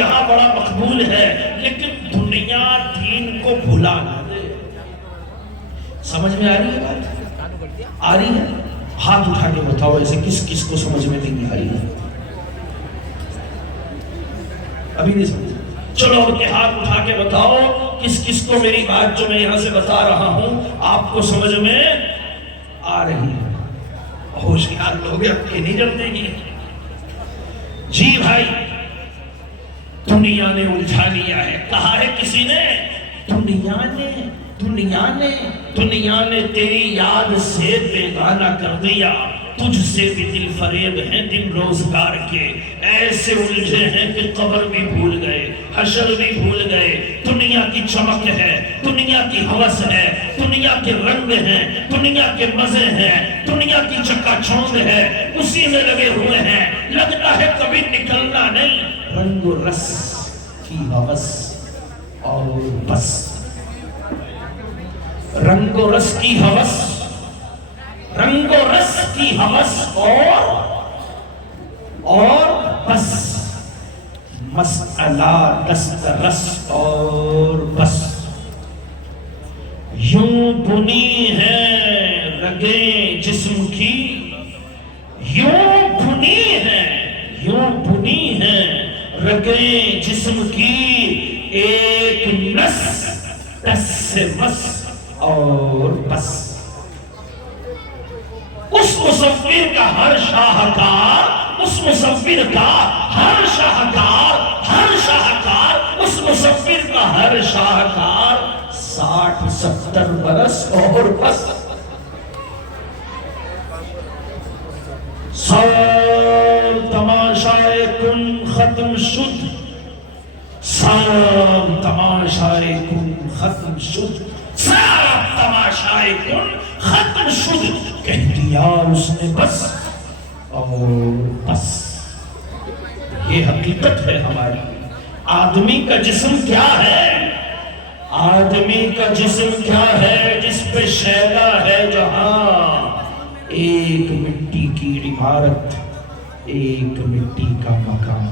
یہاں بڑا مقبول ہے، لیکن دنیا دین کو بھلا نہ دے۔ سمجھ میں آ رہی ہے بات؟ آ رہی ہے؟ ہاتھ اٹھا کے بتاؤ ایسے کس کس کو سمجھ میں نہیں آئی ہے؟ ابھی نہیں سمجھ؟ چلو ان کے ہاتھ اٹھا کے بتاؤ کس کس کو میری بات جو میں یہاں سے بتا رہا ہوں آپ کو سمجھ میں آ رہی ہے؟ ہوشیار لوگ اب یہ نہیں جانتے گی۔ جی بھائی، دنیا نے الجھا لیا ہے۔ کہا ہے کسی نے، دنیا نے تیری یاد سے بیگانہ کر دیا، تجھ سے بھی دل فریب ہیں دن روزگار کے، ایسے الجھے ہیں کہ قبر بھی بھول گئے، حشر بھی بھول گئے۔ دنیا کی چمک ہے، دنیا کی ہوس ہے، دنیا کے رنگ ہیں، دنیا کے مزے ہیں، دنیا کی چکا چوند ہے، اسی میں لگے ہوئے ہیں، لگتا ہے کبھی نکلنا نہیں۔ رنگ و رس کی ہوس اور بس، رنگ و رس کی ہوس، رنگ و رس کی ہوس اور بس، مسئلہ دست رس اور بس۔ یوں بنی ہے رگیں جسم کی، یوں بنی ہے رگیں جسم کی، ایک نس دس سے مس اور بس۔ اس مصور کا ہر شاہکار، اس مصور کا ہر شاہکار، ہر شاہکار، اس مصور کا ہر شاہکار 60-70 برس اور بس۔ سال تماشائے کن ختم شد، سال تماشائے کن ختم شد، سال تماشائے کن ختم شد، کہہ دیا اس نے بس اور بس۔ یہ حقیقت ہے ہماری۔ آدمی کا جسم کیا ہے؟ آدمی کا جسم کیا ہے جس پہ شیدا ہے جہاں؟ ایک مٹی کی عمارت، ایک مٹی کا مکان،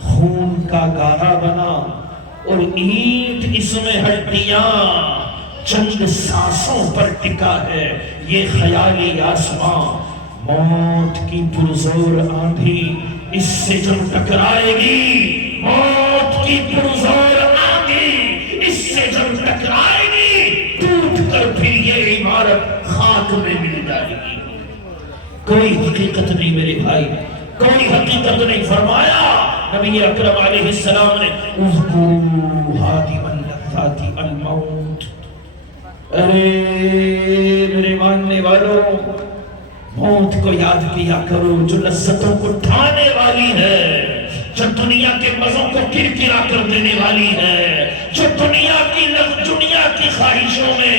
خون کا گارا بنا اور اینٹ اس میں ہڈیاں، چند سانسوں پر ٹکا ہے یہ خیالی آسماں۔ موت کی پرزور آندھی اس سے جو ٹکرائے گی، موت کی پرزور آندھی اس سے جو ٹکرائے گی، ٹوٹ کر پھر یہ عمارت خاک میں مل جائے گی۔ کوئی حقیقت نہیں میرے بھائی، کوئی حقیقت نہیں۔ فرمایا نبی اکرم علیہ السلام نے، اذکروا حاتم اللذات الموت، ارے میرے ماننے والوں، موت کو یاد کیا کرو جو لذتوں کو ڈھانے والی ہے، جو دنیا کے مزوں کو کرکرا کر دینے والی ہے، جو دنیا کی خواہشوں میں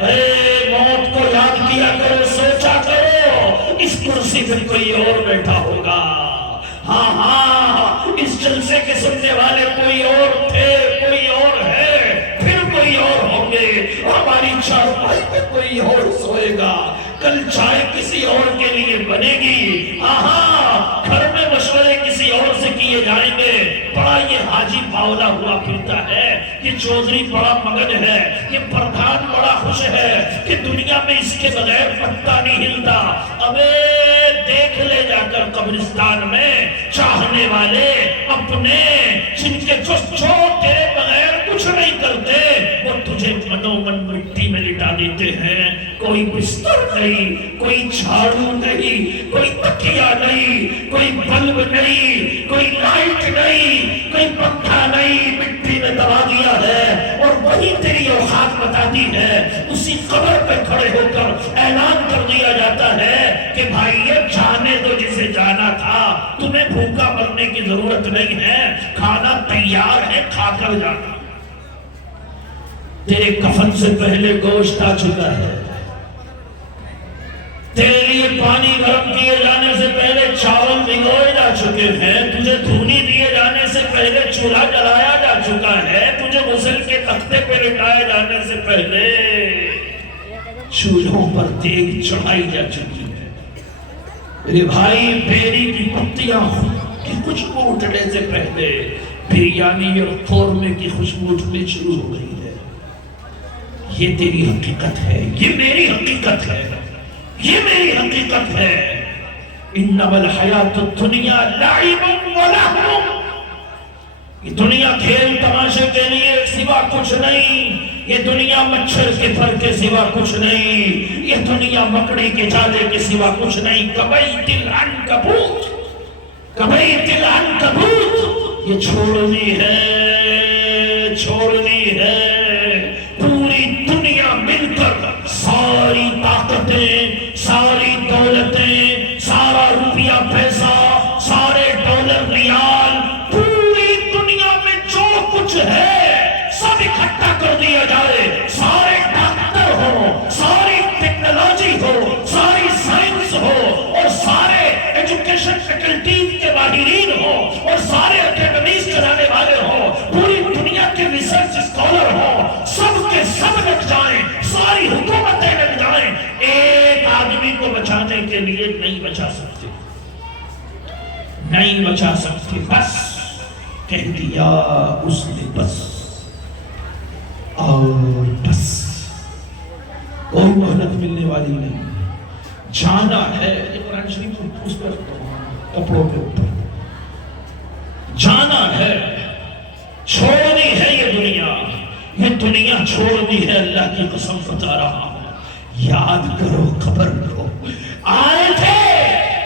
ارے موت کو یاد کیا کرو، سوچا کرو اس کرسی پر کوئی اور بیٹھا ہوگا، ہاں ہاں اس جلسے کے سننے والے کوئی اور تھے، کوئی اور ہے، پھر کوئی اور ہوں گے، ہماری چارپائی پہ کوئی اور سوئے گا، کل چائے کسی اور کے لیے بنے گی، ہاں گھر میں مشورے کسی اور سے کیے جائیں گے۔ بڑا یہ حاجی باولا ہوا پھرتا ہے، یہ چودھری بڑا مگن ہے، یہ پردھان بڑا خوش ہے کہ دنیا میں اس کے بغیر پتا نہیں ہلتا۔ ابے دیکھ لے جا کر قبرستان میں چاہنے والے اپنے، جن کے جو تیرے بغیر کچھ نہیں کرتے، وہ تجھے منومن مٹی میں لٹا دیتے ہیں۔ کوئی بستر نہیں، کوئی جھاڑو نہیں، کوئی تکیہ نہیں، کوئی بلب نہیں، کوئی لائٹ نہیں، کوئی پنکھا نہیں، مٹی میں دبا دیا ہے، اور وہی تیری اوقات بتاتی ہے۔ اسی قبر پہ کھڑے ہو کر اعلان کر دیا جاتا ہے کہ بھائی یہ جانے دو جسے جانا تھا، تمہیں بھوکا مرنے کی ضرورت نہیں ہے، کھانا تیار ہے، کھا کر جانا۔ تیرے کفن سے پہلے گوشت آ چکا ہے، تیرے لیے پانی گرم کیے جانے سے پہلے چاول بھگوئے جا چکے ہیں، تجھے دھونی دیے جانے سے پہلے چولہا جلایا جا چکا ہے، تجھے غسل کے تختے پہ لٹائے جانے سے پہلے چولہوں پر دیگ چڑھائی جا چکی ہے۔ میرے بھائی، بیری کی پتیاں کی خوشبو اٹھنے سے پہلے بریانی اور قورمے کی خوشبو اٹھنی شروع ہو گئی ہے. یہ تیری حقیقت ہے، یہ میری حقیقت ہے، یہ میری حقیقت ہے. انما الحیات الدنیا لعب و لہو. یہ دنیا کھیل تماشے کے لیے سوا کچھ نہیں. یہ دنیا مچھر کے پر کے سوا کچھ نہیں. یہ دنیا مکڑی کے جالے کے سوا کچھ نہیں. کبیت العنکبوت، کبیت العنکبوت. یہ چھوڑنی ہے، چھوڑنی ہے. پوری دنیا مل کر ساری طاقتیں، ساری دولتیں، سارا روپیہ پیسہ، سارے ڈالر ریال، پوری دنیا میں جو کچھ ہے سب اکٹھا کر دیا جائے. سارے ڈاکٹر ہو، ساری ٹیکنالوجی ہو، ساری سائنس ہو، اور سارے ایجوکیشن فیکلٹیز کے ماہرین ہو، اور سارے اکیڈمیز چلانے والے ہو، پوری دنیا کے ریسرچ اسکالر ہو، سب کے سب لگ جائیں، ساری حکومتیں لگ جائیں، ایک آدمی کو بچانے کے لیے نہیں بچا سکتے، نہیں بچا سکتے. بس کہہ دیا اس نے، بس اور بس. کوئی مہلت ملنے والی نہیں. جانا ہے. یہ قرآن شریف اس پر کپڑوں کے اوپر جانا ہے. چھوڑنی ہے یہ دنیا. یہ دنیا چھوڑنی ہے. اللہ کی قسم بتا رہا ہوں. یاد کرو خبر کرو. آئے تھے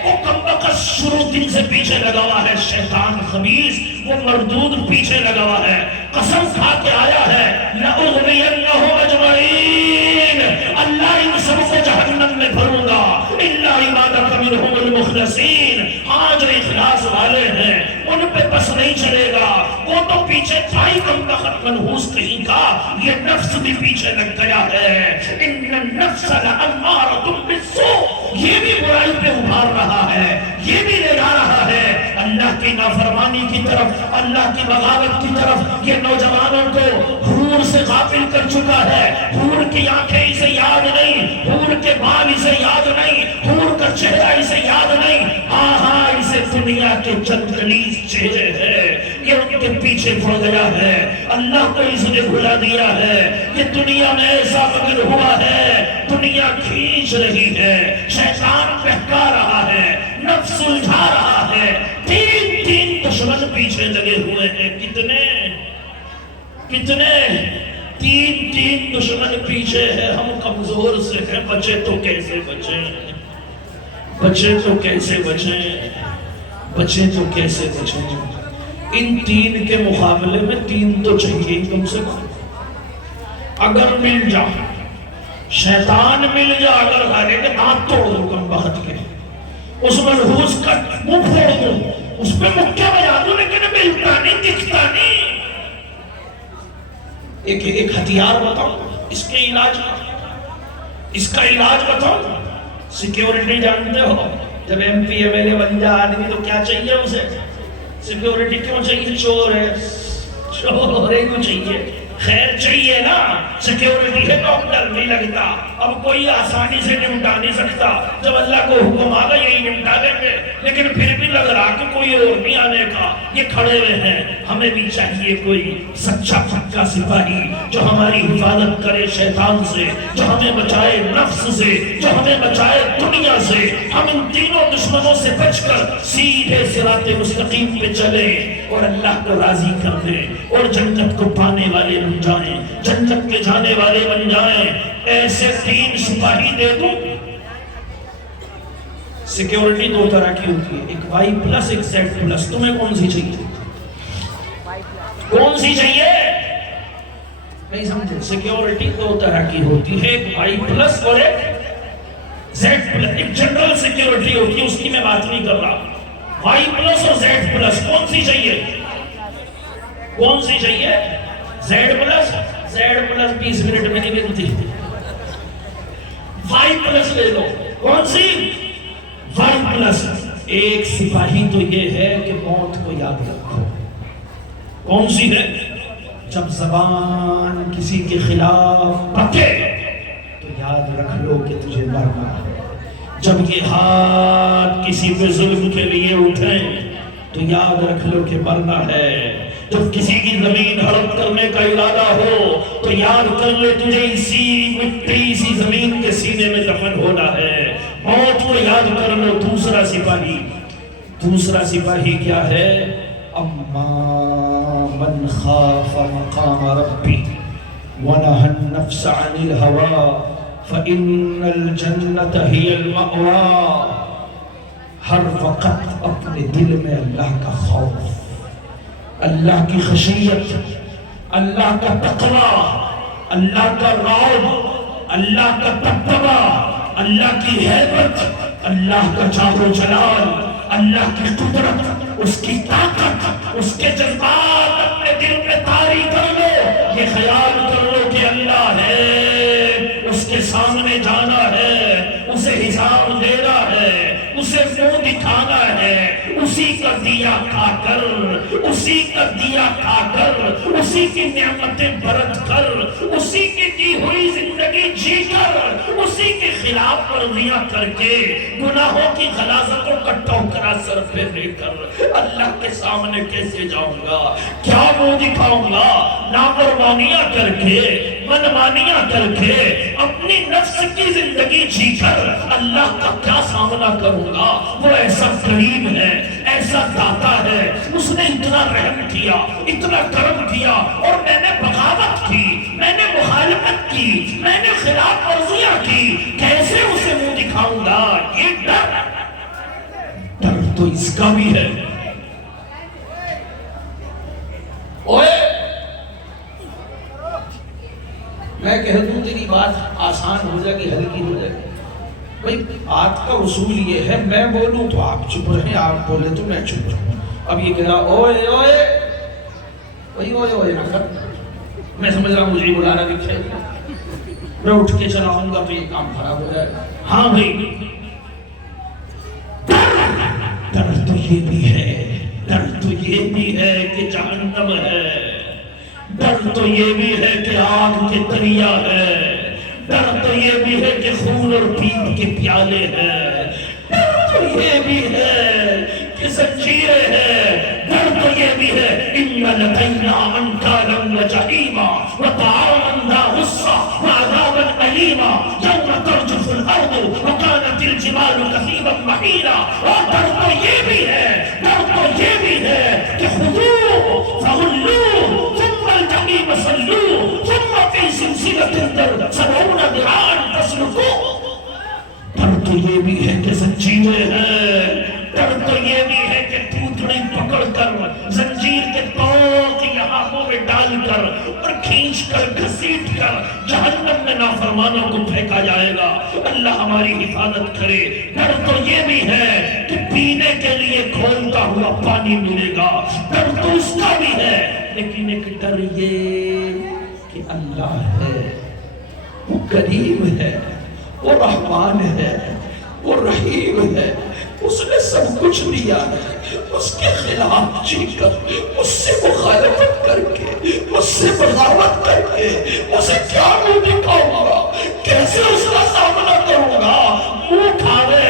وہ کمبخت شروع دن سے پیچھے لگا ہوا ہے. شیطان خبیث وہ مردود پیچھے لگا ہوا ہے. قسم کھا کے آیا ہے لَأُغْوِيَنَّهُمْ أَجْمَعِينَ. اللہ ان سب کو جہنم میں بھروں گا إِلَّا عِبَادَكَ مِنْهُمُ الْمُخْلَصِينَ. آج اخلاص والے ہیں ان پہ بس نہیں چلے گا. وہ تو پیچھے تھا ہی کمبخت منحوس کہیں کا. یہ نفس بھی پیچھے لگ گیا ہے. إِنَّ النَّفْسَ لَأَمَّارَةٌ بِالسُّوءِ. یہ بھی برائی پہ ابھار رہا ہے، یہ بھی لے جا رہا ہے اللہ کی نافرمانی کی طرف، اللہ کی بغاوت کی طرف. یہ نوجوانوں کو حور سے غافل کر چکا ہے. حور کی آنکھیں اسے یاد نہیں، حور کے بال اسے یاد نہیں، حور کا چہرہ اسے یاد نہیں. ہاں ہاں اسے دنیا کے چند غلیظ چہرے ہیں، یہ ان کے پیچھے پڑ گیا ہے. اللہ کو اس نے بھلا دیا ہے. یہ دنیا میں ایسا مگر ہوا ہے، دنیا کھینچ رہی ہے، شیطان بہکا رہا ہے، نفس الجھا رہا ہے. تین تین دشمن پیچھے لگے ہوئے ہیں. کتنے کتنے تین تین دشمن پیچھے ہیں. ہم کمزور سے ہیں. بچے تو کیسے بچیں، بچے تو کیسے بچیں، بچے تو کیسے بچیں. ان تین کے مقابلے میں تین تو چاہیے کم سے کم. اگر مل جا، شیطان مل جا، اگر غالے کے دانت توڑ دو کمبخت کے، اس منحوس کا منہ پھوڑ دو، اس پہ مکہ بجا دو، لیکن ملتا نہیں، دکھتا نہیں. ایک ہتھیار بتاؤ اس کے علاج کا، اس کا علاج بتاؤ. سیکیورٹی جانتے ہو، جب M P M L A بن جا آدمی تو کیا چاہیے اسے؟ سیکیورٹی کیوں چاہیے؟ چور ہے، چور ہے کیوں چاہیے؟ خیر چاہیے نا. سیکیورٹی ہے، ڈاکٹر نہیں لگتا. اب کوئی آسانی سے نمٹا نہیں سکتا. جب اللہ کو حکم آگا یہی نمٹا لیں گے، لیکن پھر بھی لگ رہا کہ کوئی اور نہیں آنے کا. یہ کھڑے ہوئے ہیں. ہمیں بھی چاہیے کوئی سچا پکا سپاہی جو ہماری حفاظت کرے شیطان سے، جو ہمیں بچائے نفس سے، جو ہمیں بچائے دنیا سے. ہم ان تینوں دشمنوں سے بچ کر سیدھے صراط مستقیم پہ چلے اور اللہ کو راضی کر دیں اور جنت کو پانے والے بن جائیں، جنت کے جانے والے بن جائیں. ایسے تین سپاہی دے دوں. سیکیورٹی دو طرح کی ہوتی ہے، ایک وائی پلس، ایک زیڈ پلس. تمہیں کون سی چاہیے؟ کون سی چاہیے؟ نہیں سمجھے؟ سیکیورٹی دو طرح کی ہوتی ہے، ایک وائی پلس اور ایک زیڈ پلس. ایک جنرل سیکیورٹی ہوتی ہے، اس کی میں بات نہیں کر رہا. وائی پلس اور زیڈ پلس کون سی چاہیے؟ کون سی چاہیے؟ Z plus. Z plus 20 minute میں نہیں ملتی. وائی پلس لے لو. کون سی؟ Y plus. ایک سپاہی تو یہ ہے کہ موت کو یاد رکھو. کون سی ہے؟ جب زبان کسی کے خلاف بکے تو یاد رکھ لو کہ تجھے مرنا ہے. جب یہ ہاتھ کسی پہ ظلم کے لیے اٹھیں تو یاد رکھ لو کہ مرنا ہے۔ جب کسی کی زمین ہڑپ کرنے کا ارادہ ہو تو یاد کر لے تجھے اسی مٹی اسی زمین کے سینے میں دفن ہونا ہے۔ موت کو یاد کر لو۔ دوسرا سپاہی کیا ہے؟ اما من خاف مقام ربی ونہى النفس عن الہوى فإن الجنة هي المأوى۔ ہر وقت اپنے دل میں اللہ کا خوف، اللہ کی خشیت، اللہ کا تقوی، اللہ کا رعب، اللہ کا تقوی، اللہ کی ہیبت، اللہ کا جلال و جلال، اللہ کی قدرت، اس کی طاقت، اس کے جذبات اپنے دل میں طاری کر لو۔ یہ خیال کر لو کہ اللہ ہے، اس کے سامنے جانا ہے، اسے حساب دینا ہے، اسے منہ دکھانا ہے، اسی کا دیا کھا کر، اسی کا دیا کھا کر، اسی کی نعمتیں برت کر، اسی کی دی ہوئی زندگی جی کر، اسی کے خلاف ورزیاں کر کے، گناہوں کی غلاظتوں کا ٹوکرا سر پہ لے کر اللہ کے سامنے کیسے جاؤں گا؟ کیا منہ دکھاؤں گا؟ نافرمانیاں کر کے، منمانیاں کر کے، اپنی نفس کی زندگی جی کر اللہ کا کیا سامنا کروں گا؟ وہ ایسا کریم ہے، ایسا داتا ہے، اس نے اتنا رحم کیا، اتنا کرم کیا، اور میں نے بغاوت کی، میں نے مخالفت کی، میں نے خلاف ورزیاں کی، کیسے اسے منہ دکھاؤں گا؟ یہ ڈر تو اس کا بھی ہے۔ میں کہہ دوں تیری بات آسان ہو جائے گی، ہلکی ہو جائے گی۔ بھئی بات کا اصول یہ ہے، میں بولوں تو آپ چپ رہیں، آپ بولے تو میں چپ رہوں۔ اب یہ کہہ رہا اوئے اوئے، وہی اوئے اوئے نہ کر، میں سمجھ رہا ہوں مجھے بلانا بھی چاہیے، میں اٹھ کے چلاؤں گا تو یہ کام خراب ہو جائے گا۔ ہاں بھئی، ڈر تو یہ بھی ہے، ڈر تو یہ بھی ہے کہ جہنم ہے، ڈر تو یہ بھی ہے کہ آگ کے دریا ہے، ڈر تو یہ بھی ہے کہ خون اور پیپ کے پیالے ہیں، ڈر تو یہ بھی ہے کہ زنجیریں ہیں، ڈر تو یہ بھی ہے ان لدینا انکالا وجحیما وطعاما ذا غصہ وعذابا الیما یوم ترجف الارض وکانت الجبال کثیبا مہیلا۔ اور ڈر تو یہ بھی ہے، ڈر تو یہ بھی ہے کہ خذوہ فغلوہ ثم الجحیم صلوہ ثم فی سلسلۃ سبعون ذراعا فاسلکوہ۔ ڈر تو یہ بھی ہے کہ زنجیریں ہیں، ڈر تو یہ بھی ہے کہ ٹوٹڑی پکڑ کر زنجیر کے توق یہاں منہ میں ڈال کر اور کھینچ کر گھسیٹ کر جہنم میں نافرمانوں کو پھینکا جائے گا۔ اللہ ہماری حفاظت کرے۔ ڈر تو یہ بھی ہے کہ پینے کے لیے کھولتا ہوا پانی ملے گا، ڈر تو اس کا بھی ہے، لیکن ایک ڈر یہ کہ اللہ ہے، وہ کریم ہے، وہ رحمان ہے، وہ رحیم ہے، اس نے سب کچھ دیا ہے، اس کے خلاف جی کر، اس سے مخالفت کر کے، اس سے بغاوت کر کے، اسے کیا منہ دکھاؤں گا؟ کیسے اس کا سامنا کروں گا؟ منہ کھانے